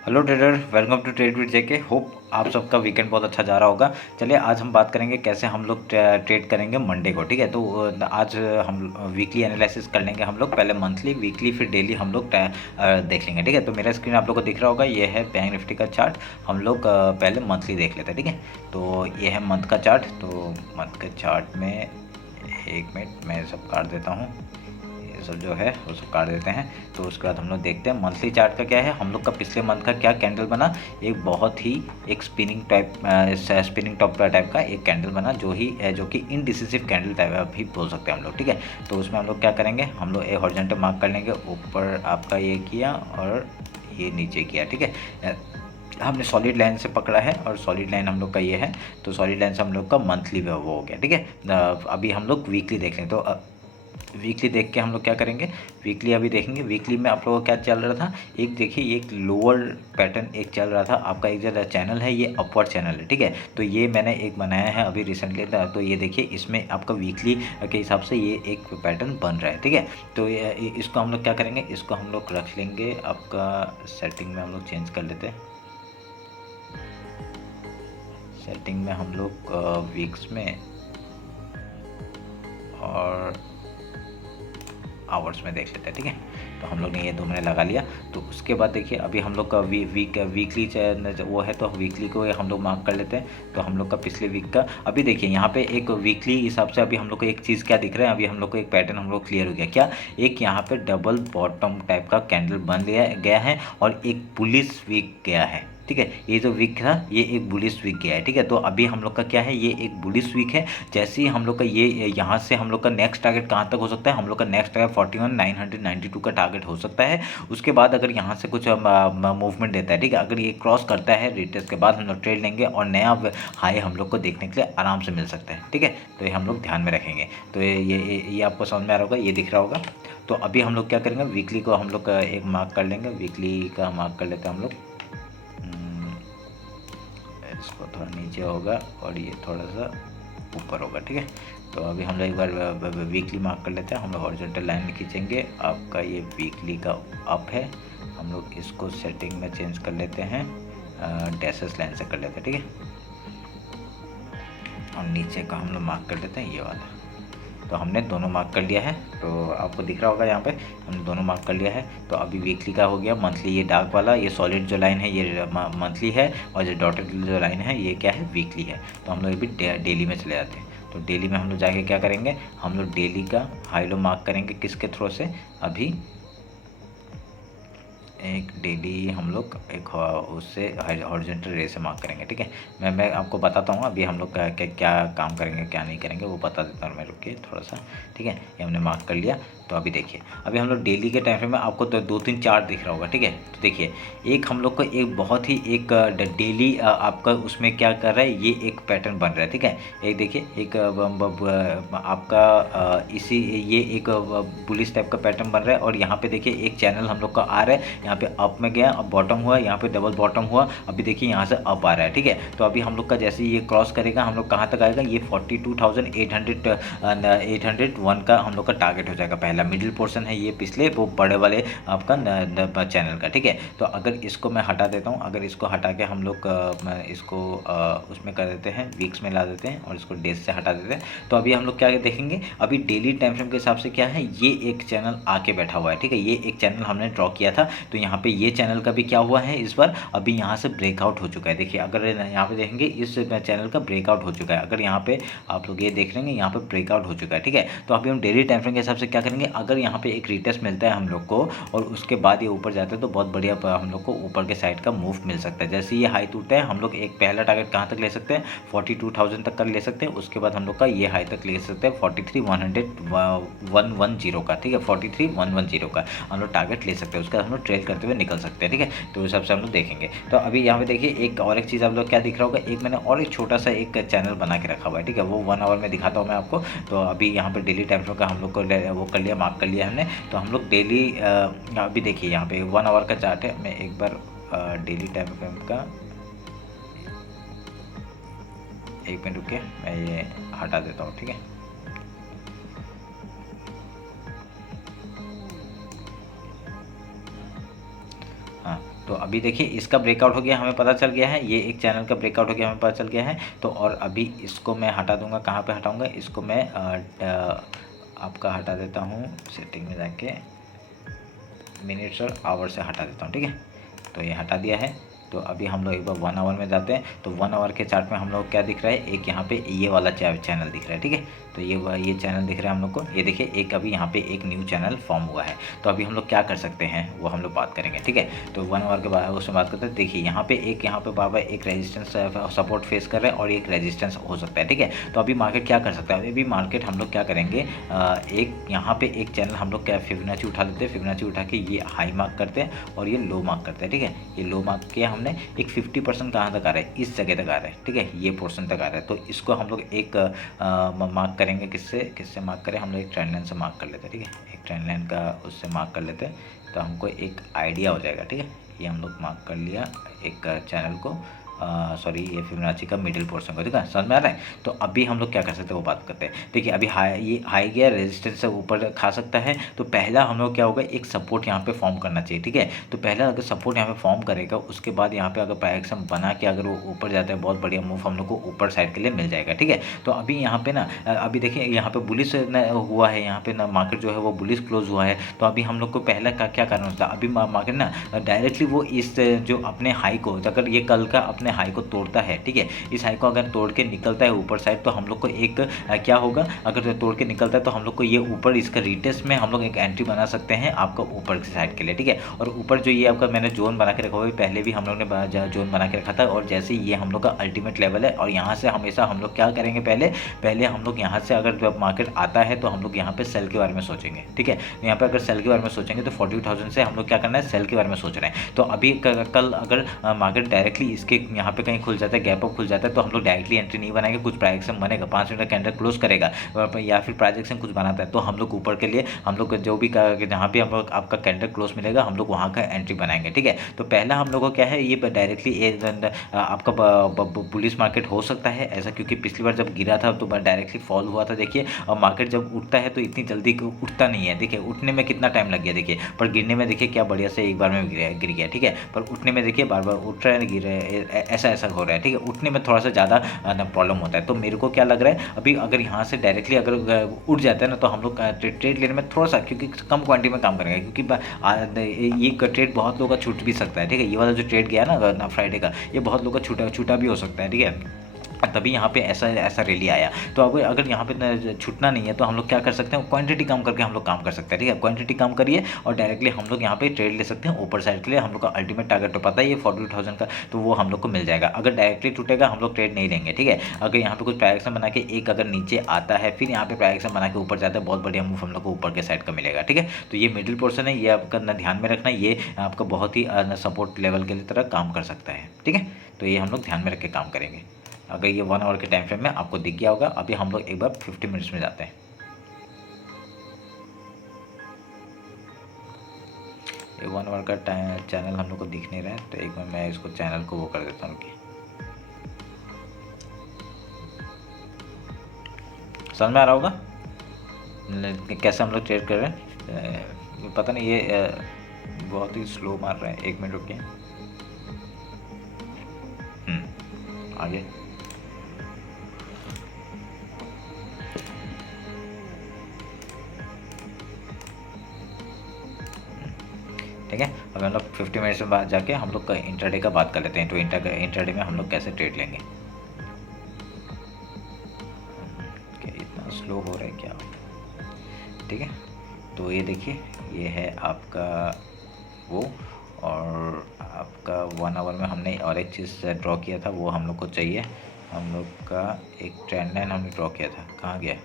Hello trader, welcome to trade with JK. Hope आप सबका weekend बहुत अच्छा जा रहा होगा। चलिए आज हम बात करेंगे कैसे हम लोग ट्रेड करेंगे मंडे को। ठीक है, तो आज हम वीकली एनालिसिस कर लेंगे। हम लोग पहले मंथली, वीकली, फिर डेली हम लोग देख लेंगे। ठीक है, तो मेरा स्क्रीन आप लोग को दिख रहा होगा, ये है बैंक निफ्टी का चार्ट। हम लोग पहले मंथली देख लेते हैं। ठीक है, तो ये है मंथ का चार्ट। तो मंथ के चार्ट में एक मिनट मैं सब काट देता हूँ, ये सब जो है वो सब काट देते हैं। तो उसके बाद हम लोग देखते हैं मंथली चार्ट का क्या है। हम लोग का पिछले मंथ का क्या कैंडल बना, एक बहुत ही एक स्पिनिंग टॉप टाइप का एक कैंडल बना, जो कि इनडिसिसिव कैंडल टाइप भी बोल सकते हैं हम लोग। ठीक है, तो उसमें हम लोग क्या करेंगे, हम लोग एक हॉरिजॉन्टल मार्क कर लेंगे। ऊपर आपका ये किया और ये नीचे किया। ठीक है, हमने सॉलिड लाइन से पकड़ा है और सॉलिड लाइन हम लोग का ये है। तो सॉलिड लाइन से हम लोग का मंथली वो हो गया। ठीक है, अभी हम लोग वीकली देख लें। तो वीकली देख के हम लोग क्या करेंगे, वीकली अभी देखेंगे। वीकली में आप लोगों का क्या चल रहा था, एक देखिए एक लोअर पैटर्न एक चल रहा था आपका। एक जो चैनल है ये अपवर्ड चैनल है। ठीक है, तो ये मैंने एक बनाया है अभी रिसेंटली। तो ये देखिए इसमें आपका वीकली के हिसाब से ये एक पैटर्न बन रहा है। ठीक है, तो इसको हम लोग क्या करेंगे, इसको हम लोग रख लेंगे। आपका सेटिंग में हम लोग चेंज कर लेते हैं। सेटिंग में हम लोग वीक्स में और आवर्स में देख लेते हैं। ठीक है, तो हम लोग ने ये 2 महीने लगा लिया। तो उसके बाद देखिए अभी हम लोग का वीकली वो है, तो वीकली को हम लोग मार्क कर लेते हैं। तो हम लोग का पिछले वीक का अभी देखिए यहाँ पे एक वीकली हिसाब से अभी हम लोग को एक चीज़ क्या दिख रहा है, अभी हम लोग को एक पैटर्न हम लोग क्लियर हो गया। क्या, एक यहाँ पे डबल बॉटम टाइप का कैंडल बन लिया गया है और एक बुलिश वीक गया है। ठीक है, ये जो वीक था ये एक बुलिश वीक गया है। ठीक है, तो अभी हम लोग का क्या है, ये एक बुलिश वीक है। जैसे ही हम लोग का ये यहाँ से हम लोग का नेक्स्ट टारगेट कहाँ तक हो सकता है, हम लोग का नेक्स्ट टारगेट 41,992 का टारगेट हो सकता है। उसके बाद अगर यहाँ से कुछ मूवमेंट देता है, ठीक है, अगर ये क्रॉस करता है रिटेस्ट के बाद हम लोग ट्रेड लेंगे और नया हाई हम लोग को देखने के लिए आराम से मिल सकता है। ठीक है, तो ये हम लोग ध्यान में रखेंगे। तो ये आपको समझ में आ रहा होगा, ये दिख रहा होगा। तो अभी हम लोग क्या करेंगे, वीकली को हम लोग एक मार्क कर लेंगे। वीकली का मार्क कर लेते हैं हम लोग। इसको थोड़ा नीचे होगा और ये थोड़ा सा ऊपर होगा। ठीक है, तो अभी हम लोग एक बार वीकली मार्क कर लेते हैं। हम लोग हॉरिजॉन्टल लाइन खींचेंगे। आपका ये वीकली का अप है, हम लोग इसको सेटिंग में चेंज कर लेते हैं, डैशेस लाइन से कर लेते हैं। ठीक है, और नीचे का हम लोग मार्क कर लेते हैं ये वाला। तो हमने दोनों मार्क कर लिया है। तो आपको दिख रहा होगा यहाँ पे हमने दोनों मार्क कर लिया है। तो अभी वीकली का हो गया। मंथली ये डार्क वाला, ये सॉलिड जो लाइन है ये मंथली है, और जो डॉटेड जो लाइन है ये क्या है, वीकली है। तो हम लोग अभी डेली में चले जाते हैं। तो डेली में हम लोग जाके क्या करेंगे, हम लोग डेली का हाई लो मार्क करेंगे। किसके थ्रू से, अभी एक डेली हम लोग एक उससे हॉरिजॉन्टल रे से मार्क करेंगे। ठीक है, मैं आपको बताता हूँ अभी हम लोग क्या काम करेंगे क्या नहीं करेंगे, वो बता देता हूँ मैं, रुकिए थोड़ा सा। ठीक है, ये हमने मार्क कर लिया। तो अभी देखिए अभी हम लोग डेली के टाइम फ्रेम में आपको 2-3 चार्ट दिख रहा होगा। ठीक है, तो देखिए एक हम लोग को एक बहुत ही एक डेली आपका उसमें क्या कर रहा है, ये एक पैटर्न बन रहा है। ठीक है, एक देखिए एक आपका इसी ये एक बुलिश टाइप का पैटर्न बन रहा है। और यहाँ पे देखिए एक चैनल हम लोग का आ रहा है, यहाँ पे अप में गया, अब बॉटम हुआ, यहाँ पे डबल बॉटम हुआ, अभी देखिए यहाँ से अप आ रहा है। ठीक है, तो अभी हम लोग का जैसे ये क्रॉस करेगा हम लोग कहाँ तक आएगा, ये 42,801 का हम लोग का टारगेट हो जाएगा। पहला मिडिल पोर्शन है ये, पिछले वो बड़े वाले आपका चैनल का। ठीक है, तो अगर इसको मैं हटा देता हूँ, अगर इसको हटा के हम लोग इसको उसमें कर देते हैं, वीक्स में ला देते हैं और इसको डेज से हटा देते हैं। तो अभी हम लोग क्या देखेंगे, अभी डेली टाइम फ्रेम के हिसाब से क्या है, ये एक चैनल आके बैठा हुआ है। ठीक है, ये एक चैनल हमने ड्रॉ किया था। तो यहाँ पे ये चैनल का भी क्या हुआ है इस बार, अभी यहाँ से ब्रेकआउट हो चुका है। देखिए अगर यहाँ पे देखेंगे इस चैनल का ब्रेकआउट हो चुका है। अगर यहाँ पे आप लोग ये देख लेंगे यहाँ पे ब्रेकआउट हो चुका है। ठीक है, तो अभी हम डेली टाइम फ्रेम के हिसाब से क्या करेंगे, अगर यहाँ पे एक रिटेस्ट मिलता है हम लोग को और उसके बाद ये ऊपर जाता है तो बहुत बढ़िया हम लोग को ऊपर के साइड का मूव मिल सकता है। जैसे ये हाई टूटता है हम लोग एक पहला टारगेट कहाँ तक ले सकते हैं, 42,000 तक का ले सकते हैं। उसके बाद हम लोग का ये हाई तक ले सकते हैं 43,110 का। ठीक है, 43,110 का हम लोग टारगेट ले सकते हैं। उसका हम लोग ट्रेल करते हुए निकल सकते हैं। ठीक है, तो उस हिसाब से हम लोग देखेंगे। तो अभी यहाँ पे देखिए एक और एक चीज़ आप लोग क्या दिख रहा होगा, एक मैंने और एक छोटा सा एक चैनल बना के रखा हुआ है। ठीक है, वो 1 आवर में दिखाता हूँ मैं आपको। तो अभी यहाँ पे डेली टाइम फ्रेम का हम लोग को वो कर लिया, मार्क कर लिया हमने। तो हम लोग डेली अभी देखिए यहाँ पे 1 आवर का चार्ट है। मैं एक बार डेली टाइम फ्रेम का एक मिनट रुके, मैं ये हटा देता हूँ। ठीक है, हाँ, तो अभी देखिए इसका ब्रेकआउट हो गया, हमें पता चल गया है, ये एक चैनल का ब्रेकआउट हो गया हमें पता चल गया है। तो और अभी इसको मैं हटा दूंगा, कहाँ पे हटाऊंगा इसको मैं आपका हटा देता हूँ सेटिंग में जाके, मिनट्स और आवर से हटा देता हूँ, ठीक है। तो ये हटा दिया है। तो अभी हम लोग एक बार 1 आवर में जाते हैं। तो 1 आवर के चार्ट में हम लोग क्या दिख रहा है, एक यहाँ पे ये वाला चैनल दिख रहा है, ठीक है। तो ये चैनल दिख रहा है हम लोग को, ये देखिए एक अभी यहाँ पे एक न्यू चैनल फॉर्म हुआ है। तो अभी हम लोग क्या कर सकते हैं वो हम लोग बात करेंगे, ठीक है। तो 1 आवर के बाद उसमें बात करते हैं। देखिए यहाँ पे बार बार एक रेजिस्टेंस सपोर्ट फेस कर रहा है और एक रेजिस्टेंस हो सकता है, ठीक है। तो अभी मार्केट क्या कर सकता है, अभी मार्केट हम लोग क्या करेंगे, एक यहाँ पे एक चैनल हम लोग क्या फिबोनाची उठा लेते हैं, फिबोनाची उठा के ये हाई मार्क करते हैं और ये लो मार्क करते हैं, ठीक है। ये लो मार्क किया हमने, एक 50% कहाँ तक आ रहा है, इस जगह तक आ रहा है, ठीक है, ये पोर्शन तक आ रहा है। तो इसको हम लोग एक मार्क करेंगे, किससे मार्क करें, हम लोग एक ट्रेंड लाइन से मार्क कर लेते हैं, ठीक है। एक ट्रेंड लाइन का उससे मार्क कर लेते हैं तो हमको एक आइडिया हो जाएगा, ठीक है। ये हम लोग मार्क कर लिया एक चैनल को, सॉरी ये फिबोनाची का मिडिल पोर्शन को, ठीक है, समझ में आ रहा है। तो अभी हम लोग क्या कर सकते हैं वो बात करते हैं। देखिए अभी ये हाई गया, रेजिस्टेंस से ऊपर खा सकता है। तो पहला हम लोग क्या होगा, एक सपोर्ट यहाँ पे फॉर्म करना चाहिए, ठीक है। तो पहला अगर सपोर्ट यहाँ पे फॉर्म करेगा, उसके बाद यहाँ पे अगर प्राइस बना के अगर वो ऊपर जाता है, बहुत बढ़िया मूव हम लोग को ऊपर साइड के लिए मिल जाएगा, ठीक है। तो अभी यहाँ पे ना अभी देखिए यहाँ पे बुलिश हुआ है, यहाँ पे ना मार्केट जो है वो बुलिश क्लोज हुआ है। तो अभी हम लोग को पहला का क्या करना होता है, अभी मार्केट ना डायरेक्टली वो इस जो अपने हाई को, अगर ये कल का अपने हाई को तोड़ता है, ठीक है, इस हाई को अगर तोड़ के निकलता है ऊपर साइड, तो हम लोग को एक क्या होगा, अगर तोड़ के निकलता है तो हम लोग को ये ऊपर इसका रिटेस्ट में हम लोग एक एंट्री बना सकते हैं आपका ऊपर की साइड के लिए, ठीक है। और ऊपर जो ये आपका मैंने जोन बना के रखा हुआ है, पहले भी हम लोग ने जोन बना के रखा था, और जैसे ये हम लोग का अल्टीमेट लेवल है। और यहाँ से हमेशा हम लोग क्या करेंगे, पहले हम लोग यहाँ से अगर जब मार्केट आता है तो हम लोग यहाँ पे सेल के बारे में सोचेंगे, ठीक है। यहाँ पे अगर सेल के बारे में सोचेंगे तो 42,000 से हम लोग क्या करना है, सेल के बारे में सोच रहे हैं। तो अभी कल अगर मार्केट डायरेक्टली इसके यहाँ पे कहीं खुल जाता है, गैप अप खुल जाता है, तो हम लोग डायरेक्टली एंट्री नहीं बनाएंगे, कुछ प्राइजेक्शन बनेगा, 5 मिनट का कैंडल क्लोज करेगा, या फिर प्राइजेक्शन कुछ बनाता है, तो हम लोग ऊपर के लिए हम लोग जो भी जहाँ भी हम लोग आपका कैंडल क्लोज मिलेगा हम लोग वहाँ का एंट्री बनाएंगे, ठीक है। तो पहला हम लोग को क्या है, ये डायरेक्टली आपका बुलिश मार्केट हो सकता है ऐसा, क्योंकि पिछली बार जब गिरा था तो डायरेक्टली फॉल हुआ था, देखिए। और मार्केट जब उठता है तो इतनी जल्दी उठता नहीं है, देखिए उठने में कितना टाइम लग गया, देखिए, पर गिरने में देखिए क्या बढ़िया से एक बार में गिर गया, ठीक है। पर उठने में देखिए बार बार उठ रहा है, गिर रहा है, ऐसा हो रहा है, ठीक है। उठने में थोड़ा सा ज़्यादा प्रॉब्लम होता है। तो मेरे को क्या लग रहा है, अभी अगर यहाँ से डायरेक्टली अगर उठ जाता है ना, तो हम लोग ट्रेड लेने में थोड़ा सा, क्योंकि कम क्वांटिटी में काम करेंगे, क्योंकि ये ट्रेड बहुत लोगों का छूट भी सकता है, ठीक है। ये वाला जो ट्रेड गया ना फ्राइडे का, ये बहुत लोगों का छूटा भी हो सकता है, ठीक है। तभी यहाँ पे ऐसा रैली आया। तो अगर यहाँ पे छूटना नहीं है तो हम लोग क्या कर सकते हैं, क्वांटिटी कम करके हम लोग काम कर सकते हैं, ठीक है। क्वांटिटी कम करिए और डायरेक्टली हम लोग यहाँ पे ट्रेड ले सकते हैं ऊपर साइड के लिए। हम लोग का अल्टीमेट टारगेट तो पता ही है 42,000 का, तो वो हम लोग को मिल जाएगा। अगर डायरेक्टली टूटेगा हम लोग ट्रेड नहीं लेंगे, ठीक है। अगर यहाँ पे कुछ प्राइजेक्शन बना के एक अगर नीचे आता है, फिर यहाँ पे प्राइजेक्शन बना के ऊपर जाता है, बहुत बढ़िया मूव हम लोग को ऊपर के साइड का मिलेगा, ठीक है। तो ये मिडिल पोर्शन है, ये आपका ध्यान में रखना, ये आपका बहुत ही सपोर्ट लेवल के तरह काम कर सकता है, ठीक है। तो ये हम लोग ध्यान में रख के काम करेंगे। अगर ये 1 आवर के टाइम फ्रेम में आपको दिख गया होगा। अभी हम लोग एक बार 50 मिनट्स में जाते हैं। ये 1 आवर का चैनल हम लोग को दिख नहीं रहा है, तो एक बार मैं इसको चैनल को वो कर देता हूँ कि समझ में आ रहा होगा कैसे हम लोग ट्रेड कर रहे हैं। पता नहीं ये बहुत ही स्लो मार रहा है, 1 मिनट रुकिए। आगे ठीक है। अब हम लोग 50 मिनट्स में बाद जाके हम लोग का इंटरडे का बात कर लेते हैं। तो इंटरडे में हम लोग कैसे ट्रेड लेंगे। क्या इतना स्लो हो रहा है क्या, ठीक है। तो ये देखिए ये है आपका वो, और आपका 1 आवर में हमने और एक चीज़ ड्रॉ किया था, वो हम लोग को चाहिए। हम लोग का एक ट्रेंड लाइन हमने ड्रॉ किया था, कहाँ गया।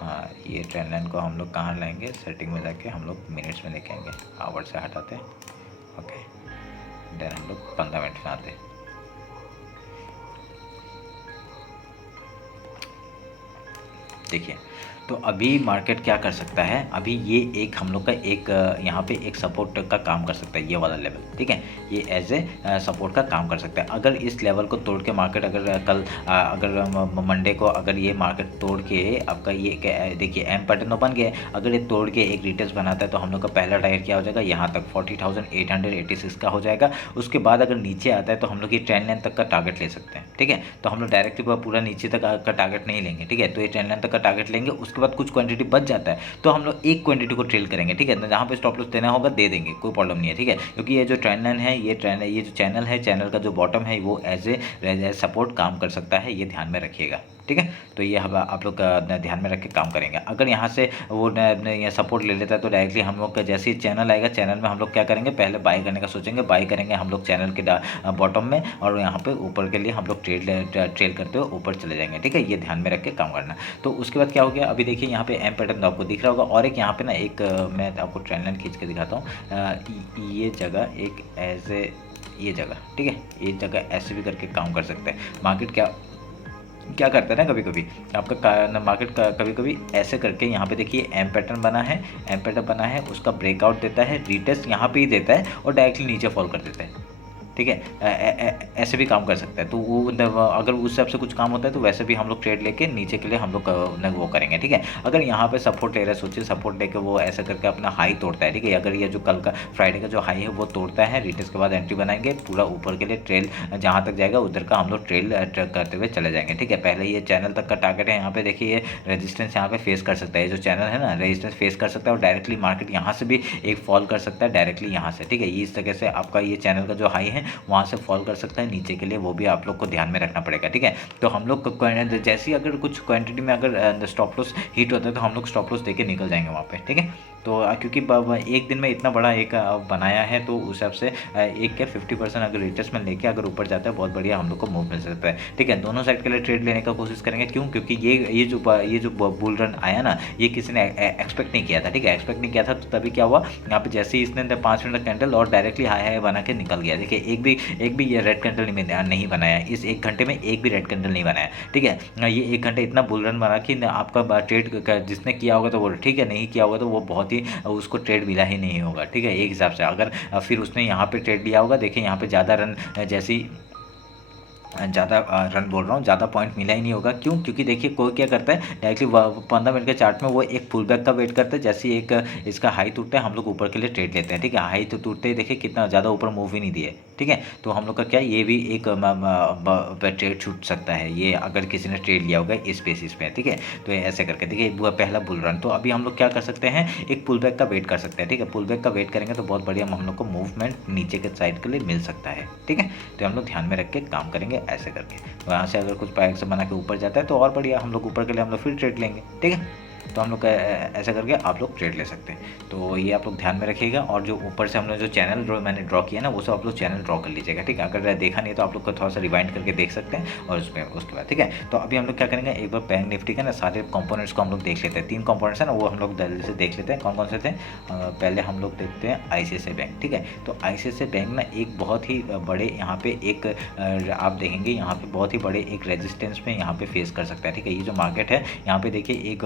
हाँ, ये ट्रेंड लाइन को हम लोग कहाँ लाएंगे, सेटिंग में जाके हम लोग मिनट्स में लेके आएंगे, आवर से हटाते हैं, ओके। देन हम लोग 15 मिनट में आते हैं। देखिए तो अभी मार्केट क्या कर सकता है, अभी ये एक हम लोग का एक यहाँ पे एक सपोर्ट का काम कर सकता है, ये वाला लेवल, ठीक है, ये एज ए सपोर्ट का काम कर सकता है। अगर इस लेवल को तोड़ के मार्केट अगर कल अगर मंडे को अगर ये मार्केट तोड़ के आपका ये देखिए एम पैटर्न बन गया, अगर ये तोड़ के एक रिटेस्ट बनाता है तो हम लोग का पहला टारगेट क्या हो जाएगा, यहाँ तक 40,886 का हो जाएगा। उसके बाद अगर नीचे आता है तो हम लोग ये ट्रेंड लाइन तक का टारगेट ले सकते हैं, ठीक है। तो हम लोग डायरेक्टली पूरा नीचे तक का टारगेट नहीं लेंगे, ठीक है। तो ये ट्रेंड लाइन तक का टारगेट लेंगे, उसके बाद कुछ क्वांटिटी बच जाता है तो हम लोग एक क्वांटिटी को ट्रेल करेंगे, ठीक है। तो जहाँ पे स्टॉप लॉस देना होगा दे देंगे, कोई प्रॉब्लम नहीं है, ठीक है। क्योंकि ये जो ट्रेंड लाइन है, ये जो चैनल है, चैनल का जो बॉटम है वो एज ए सपोर्ट काम कर सकता है, ये ध्यान में रखिएगा, ठीक है। तो ये हम आप लोग ध्यान में रख के काम करेंगे। अगर यहाँ से वो ये सपोर्ट ले लेता है तो डायरेक्टली हम लोग का जैसे ही चैनल आएगा, चैनल में हम लोग क्या करेंगे, पहले बाई करने का सोचेंगे, बाई करेंगे हम लोग चैनल के बॉटम में, और यहाँ पे ऊपर के लिए हम लोग ट्रेल करते हुए ऊपर चले जाएंगे, ठीक है। ये ध्यान में रख के काम करना। तो उसके बाद क्या हो गया, अभी देखिए यहाँ पे एम पैटर्न आपको दिख रहा होगा, और एक यहाँ पे ना एक मैं आपको ट्रेंड लाइन खींच के दिखाता हूँ, ये जगह एक एज ए ये जगह, ठीक है, ये जगह ऐसे भी करके काम कर सकते हैं। मार्केट क्या करता है ना, कभी कभी आपका मार्केट का कभी कभी ऐसे करके यहाँ पे देखिए एम पैटर्न बना है, एम पैटर्न बना है, उसका ब्रेकआउट देता है, रीटेस्ट यहाँ पे ही देता है और डायरेक्टली नीचे फॉल कर देता है, ठीक है। ऐसे भी काम कर सकता है। तो वो अगर उस हिसाब से कुछ काम होता है तो वैसे भी हम लोग ट्रेड लेके नीचे के लिए हम लोग वो करेंगे, ठीक है। अगर यहाँ पे सपोर्ट ले रहा है, सोचिए सपोर्ट लेके वो ऐसा करके अपना हाई तोड़ता है, ठीक है। अगर ये जो कल का फ्राइडे का जो हाई है वो तोड़ता है, रिटेस्ट के बाद एंट्री बनाएंगे, पूरा ऊपर के लिए ट्रेल जहाँ तक जाएगा उधर का हम लोग ट्रेल करते हुए चले जाएंगे, ठीक है। पहले ये चैनल तक का टारगेट है, यहाँ पे देखिए ये रेजिस्टेंस यहाँ पे फेस कर सकता है, जो चैनल है ना रेजिस्टेंस फेस कर सकता है, और डायरेक्टली मार्केट यहाँ से भी एक फॉल कर सकता है डायरेक्टली यहाँ से, ठीक है। इस तरह से आपका ये चैनल का जो हाई है वहाँ से फॉल कर सकता है नीचे के लिए, वो भी आप लोग को ध्यान में रखना पड़ेगा, ठीक है। तो हम लोग जैसे ही अगर कुछ क्वांटिटी में अगर स्टॉप लॉस हिट होता है तो हम लोग स्टॉप लॉस देके निकल जाएंगे वहाँ पे, ठीक है। तो क्योंकि एक दिन में इतना बड़ा एक बनाया है तो उस हिसाब से एक के 50% अगर रिटेस्ट में लेके अगर ऊपर जाता है बहुत बढ़िया हम लोग को मूव मिल सकता है, ठीक है। दोनों साइड के लिए ट्रेड लेने का कोशिश करेंगे, क्यों, क्योंकि ये जो बुल रन आया ना, ये किसी ने एक्सपेक्ट नहीं किया था, ठीक है। एक्सपेक्ट नहीं किया था तो तभी क्या हुआ, यहाँ पे जैसे ही इसने 5 मिनट कैंडल और डायरेक्टली हाई हाई बना के निकल गया, देखिए एक भी ये रेड कैंडल नहीं बनाया, इस 1 घंटे में एक भी रेड कैंडल नहीं बनाया, ठीक है। ये 1 घंटे इतना बुल रन बना कि आपका ट्रेड जिसने किया होगा तो वो ठीक है, नहीं किया होगा तो वो बहुत ही उसको ट्रेड मिला ही नहीं होगा, ठीक है। एक हिसाब से अगर फिर उसने यहाँ पे ट्रेड लिया होगा, देखिए यहाँ पे ज़्यादा रन जैसी ज़्यादा रन बोल रहा हूँ, ज़्यादा पॉइंट मिला ही नहीं होगा, क्यों, क्योंकि देखिए कोई क्या करता है डायरेक्टली 15 मिनट के चार्ट में वो एक पुल बैक का वेट करता है, जैसे एक इसका हाई टूटता है हम लोग ऊपर के लिए ट्रेड लेते हैं, ठीक है। हाई तो टूटते ही देखिए कितना ज़्यादा ऊपर मूव ही नहीं दिए, ठीक है। तो हम लोग का क्या ये भी एक ट्रेड छूट सकता है, ये अगर किसी ने ट्रेड लिया होगा इस बेसिस पे, ठीक है। तो ऐसे करके देखिए पहला बुल रन, तो अभी हम लोग क्या कर सकते हैं, एक पुल बैक का वेट कर सकते हैं, ठीक है। पुल बैक का वेट करेंगे तो बहुत बढ़िया हम लोग को मूवमेंट नीचे के साइड के लिए मिल सकता है, ठीक है। तो हम लोग ध्यान में रख के काम करेंगे ऐसे करके। वहाँ से अगर कुछ पैक से बना के ऊपर जाता है तो और बढ़िया, हम लोग ऊपर के लिए हम लोग फिर ट्रेड लेंगे, ठीक है। तो हम लोग ऐसा करके आप लोग ट्रेड ले सकते हैं। तो ये आप लोग ध्यान में रखिएगा, और जो ऊपर से हम लोग जो चैनल मैंने ड्रॉ किया ना वो सब आप लोग चैनल ड्रॉ कर लीजिएगा, ठीक है। अगर देखा नहीं तो आप लोग को थोड़ा सा रिवाइंड करके देख सकते हैं, और उसके बाद ठीक है। तो अभी हम लोग क्या करेंगे, एक बार बैंक निफ्टी का ना सारे कंपोनेंट्स को हम लोग देख लेते हैं, 3 कंपोनेंट्स है ना, वो हम लोग जल्दी से देख लेते हैं कौन कौन से थे। पहले हम लोग देखते हैं ICICI बैंक, ठीक है। तो ICICI बैंक ना एक बहुत ही बड़े यहाँ पे एक आप देखेंगे यहाँ पे बहुत ही बड़े एक रेजिस्टेंस में यहाँ पे फेस कर सकता है, ठीक है। ये जो मार्केट है यहाँ पे देखिए एक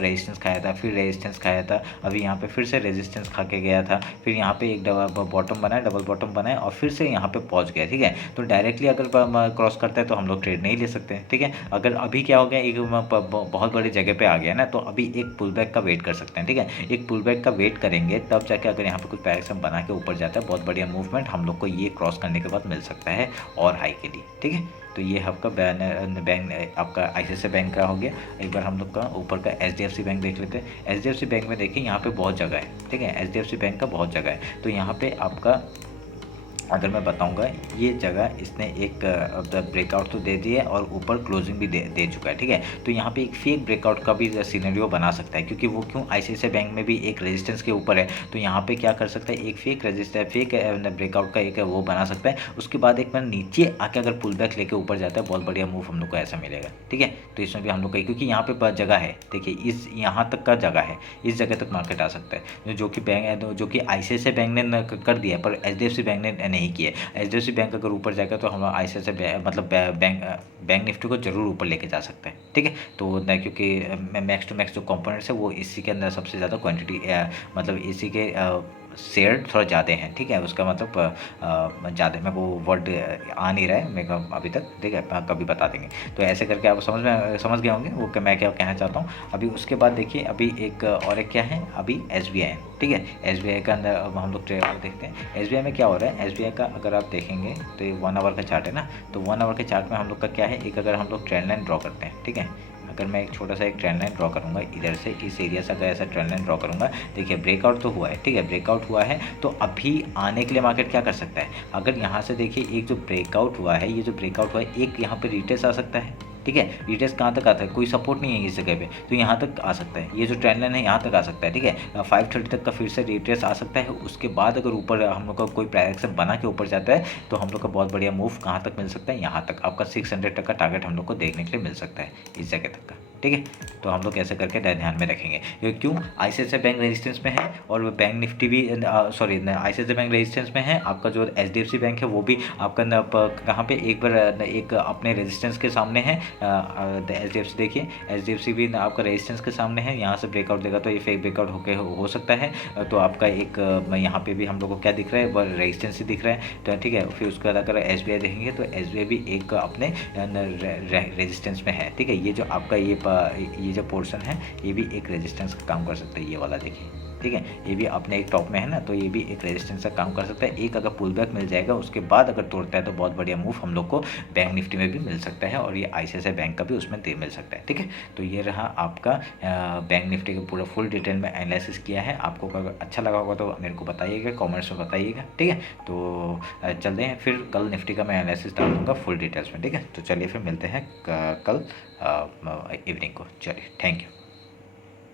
रेजिस्टेंस खाया था, फिर रेजिस्टेंस खाया था, अभी यहाँ पे फिर से रेजिस्टेंस खा के गया था, फिर यहाँ पे एक बॉटम बनाया, डबल बॉटम बनाया, और फिर से यहाँ पे पहुँच गया, ठीक है। तो डायरेक्टली अगर क्रॉस करता है तो हम लोग ट्रेड नहीं ले सकते, ठीक है। अगर अभी क्या हो गया, एक बहुत बड़ी जगह पे आ गया ना, तो अभी एक पुल बैक का वेट कर सकते हैं, ठीक है। एक पुल बैक का वेट करेंगे तब जाके अगर यहाँ पे कुछ पैक्स हम बना के ऊपर जाता है, बहुत बढ़िया मूवमेंट हम लोग को ये क्रॉस करने के बाद मिल सकता है और हाई के लिए, ठीक है। तो ये आपका बैंक आपका ICICI बैंक का हो गया। एक बार हम लोग का ऊपर का HDFC बैंक देख लेते हैं। HDFC बैंक में देखिए यहाँ पे बहुत जगह है, ठीक है। HDFC बैंक का बहुत जगह है, तो यहाँ पे आपका अगर मैं बताऊंगा ये जगह इसने एक ब्रेकआउट तो दे दिया है और ऊपर क्लोजिंग भी दे चुका है, ठीक है। तो यहाँ पे एक फेक ब्रेकआउट का भी सिनेरियो बना सकता है, क्योंकि वो क्यों ICICI बैंक में भी एक रेजिस्टेंस के ऊपर है, तो यहाँ पे क्या कर सकता है, एक फेक ब्रेकआउट का एक वो बना सकता है। उसके बाद एक बार नीचे आके अगर पुल बैक लेके ऊपर जाता है, बहुत बढ़िया मूव हम लोग को ऐसा मिलेगा, ठीक है। तो इसमें भी हम लोग का, क्योंकि यहाँ पे जगह है, देखिए इस यहाँ तक का जगह है, इस जगह तक मार्केट आ सकता है, जो कि बैंक जो कि ICICI बैंक ने कर दिया है पर HDFC बैंक ने नहीं की है। एचडीएफसी बैंक अगर ऊपर जाएगा तो हम आईसीआईसीआई मतलब बैंक निफ्टी को जरूर ऊपर लेके जा सकते हैं, ठीक है। तो क्योंकि मैक्स टू मैक्स जो कंपोनेंट्स है वो इसी के अंदर सबसे ज़्यादा क्वांटिटी मतलब इसी के शेयर थोड़ा ज़्यादा हैं, ठीक है। उसका मतलब ज़्यादा, मेरे को वर्ड आ नहीं रहा है मेरे को अभी तक, ठीक है, कभी बता देंगे। तो ऐसे करके आप समझ गए होंगे वो मैं क्या कहना चाहता हूँ। अभी उसके बाद देखिए अभी एक क्या है, अभी एसबीआई, ठीक है। एसबीआई का अंदर अब हम लोग देखते हैं एसबीआई में क्या हो रहा है। एसबीआई का अगर आप देखेंगे तो ये 1 आवर का चार्ट है ना, तो 1 आवर के चार्ट में हम लोग का क्या है, एक अगर हम लोग ट्रेंड लाइन ड्रॉ करते हैं, ठीक है। अगर मैं एक छोटा सा एक ट्रेंड लाइन ड्रॉ करूँगा इधर से, इस एरिया से अगर ऐसा ट्रेंड लाइन ड्रॉ करूँगा, देखिए ब्रेकआउट तो हुआ है, ठीक है, ब्रेकआउट हुआ है। तो अभी आने के लिए मार्केट क्या कर सकता है, अगर यहाँ से देखिए एक जो ब्रेकआउट हुआ है, ये जो ब्रेकआउट हुआ है, एक यहाँ पे रिटेस्ट आ सकता है, ठीक है। रिटेस्ट कहाँ तक आता है, कोई सपोर्ट नहीं है इस जगह पे, तो यहाँ तक आ सकता है। ये जो ट्रेंड लाइन है यहाँ तक आ सकता है, ठीक है। 530 तक का फिर से रिटेस्ट आ सकता है। उसके बाद अगर ऊपर हम लोग का कोई डायरेक्शन बना के ऊपर जाता है तो हम लोग का बहुत बढ़िया मूव कहाँ तक मिल सकता है, यहाँ तक आपका 600 तक का टारगेट हम लोग को देखने के लिए मिल सकता है, इस जगह तक का, ठीक है। तो हम लोग ऐसे करके ध्यान में रखेंगे। ये क्यों, आईसीआईसीआई बैंक रेजिस्टेंस में है और बैंक निफ्टी भी सॉरी आईसीआईसीआई बैंक रेजिस्टेंस में है। आपका जो एचडीएफसी बैंक है वो भी आपका कहाँ पे एक बार एक अपने रेजिस्टेंस के सामने है। एचडीएफसी देखिए, एचडीएफसी भी आपका रेजिस्टेंस के सामने है। यहाँ से ब्रेकआउट देगा तो ये फेक ब्रेकआउट होके हो सकता है। तो आपका एक यहाँ पे भी हम लोग को क्या दिख रहा है, वो रेजिस्टेंस ही दिख रहा है, तो ठीक है। फिर उसके बाद अगर एसबीआई देखेंगे तो एसबीआई भी एक अपने रेजिस्टेंस में है, ठीक है। ये जो आपका ये जो पोर्शन है ये भी एक रेजिस्टेंस का काम कर सकता है, ये वाला देखिए, ठीक है। ये भी अपने एक टॉप में है ना, तो ये भी एक रेजिस्टेंस का काम कर सकता है। एक अगर पुल बैक मिल जाएगा उसके बाद अगर तोड़ता है तो बहुत बढ़िया मूव हम लोग को बैंक निफ्टी में भी मिल सकता है और ये आईसीआईसीआई बैंक का भी उसमें मिल सकता है, ठीक है। तो ये रहा आपका बैंक निफ्टी का पूरा फुल डिटेल में एनालिसिस किया है। आपको अगर अच्छा लगा होगा तो मेरे को बताइएगा, कॉमेंट्स में बताइएगा, ठीक है। तो चलते हैं फिर, कल निफ्टी का मैं एनालिसिस डाल दूँगा फुल डिटेल्स में, ठीक है। तो चलिए फिर मिलते हैं कल इवनिंग को, चलिए, थैंक यू।